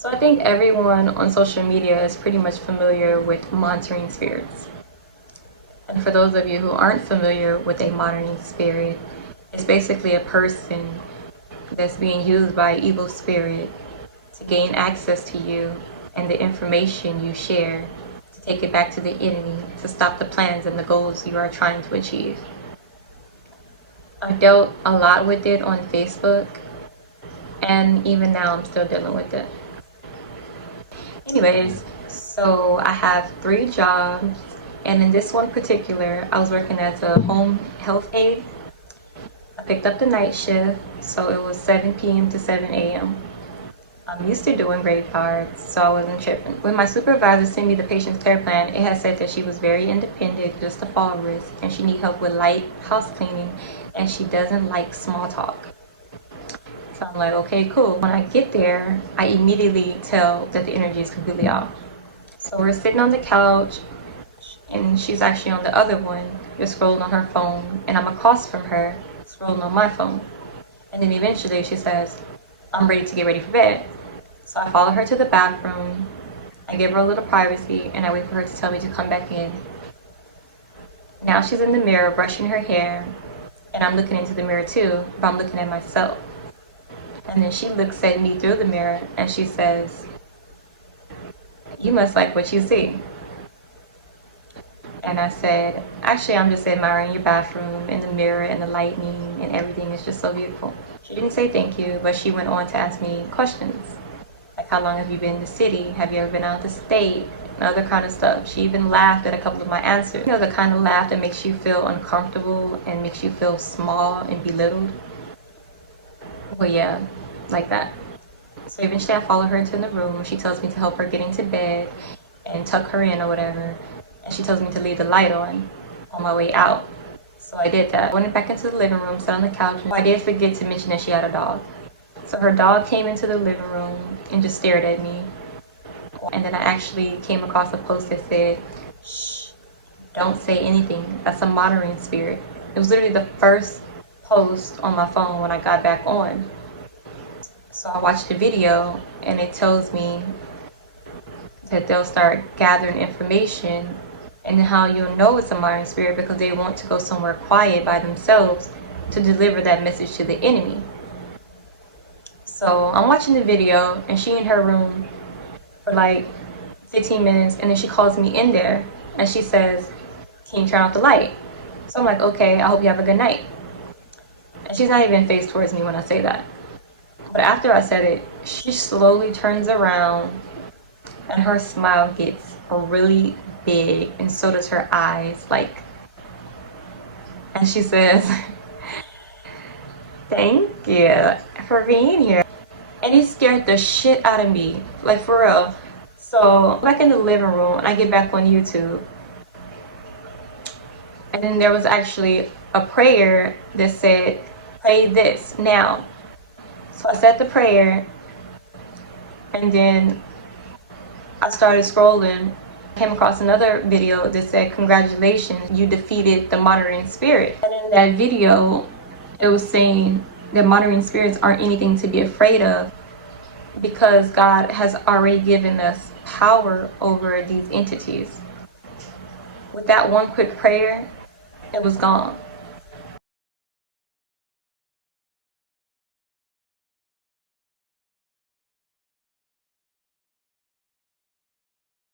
So I think everyone on social media is pretty much familiar with monitoring spirits. And for those of you who aren't familiar with a monitoring spirit, it's basically a person that's being used by an evil spirit to gain access to you and the information you share, to take it back to the enemy, to stop the plans and the goals you are trying to achieve. I dealt a lot with it on Facebook, and even now I'm still dealing with it. Anyways, so I have 3 jobs, and in this one particular, I was working as a home health aide. I picked up the night shift, so it was 7 p.m. to 7 a.m. I'm used to doing graveyards, so I wasn't tripping. When my supervisor sent me the patient's care plan, it had said that she was very independent, just a fall risk, and she needs help with light house cleaning, and she doesn't like small talk. So I'm like, okay, cool. When I get there, I immediately tell that the energy is completely off. So we're sitting on the couch, and she's actually on the other one, just scrolling on her phone, and I'm across from her, scrolling on my phone. And then eventually she says, I'm ready to get ready for bed. So I follow her to the bathroom, I give her a little privacy, and I wait for her to tell me to come back in. Now she's in the mirror brushing her hair, and I'm looking into the mirror too, but I'm looking at myself. And then she looks at me through the mirror and she says, you must like what you see. And I said, actually, I'm just admiring your bathroom and the mirror and the lighting and everything is just so beautiful. She didn't say thank you, but she went on to ask me questions. Like, how long have you been in the city? Have you ever been out of the state? And other kind of stuff. She even laughed at a couple of my answers. You know, the kind of laugh that makes you feel uncomfortable and makes you feel small and belittled. Well, yeah, like that. So eventually I follow her into the room. She tells me to help her get into bed and tuck her in or whatever. And she tells me to leave the light on my way out. So I did that. Went back into the living room, sat on the couch. I did forget to mention that she had a dog. So her dog came into the living room and just stared at me. And then I actually came across a post that said, shh, don't say anything. That's a monitoring spirit. It was literally the first post on my phone when I got back on. So I watched the video and it tells me that they'll start gathering information and how you'll know it's a monitoring spirit because they want to go somewhere quiet by themselves to deliver that message to the enemy. So I'm watching the video and she in her room for like 15 minutes and then she calls me in there and she says, can you turn off the light? So I'm like, okay, I hope you have a good night. And she's not even faced towards me when I say that. But after I said it, she slowly turns around and her smile gets really big and so does her eyes, like, and she says, thank you for being here. And it scared the shit out of me, like for real. So back in the living room, I get back on YouTube. And then there was actually a prayer that said, pray this now. So I said the prayer, and then I started scrolling. Came across another video that said, congratulations, you defeated the monitoring spirit. And in that video, it was saying that monitoring spirits aren't anything to be afraid of because God has already given us power over these entities. With that one quick prayer, it was gone.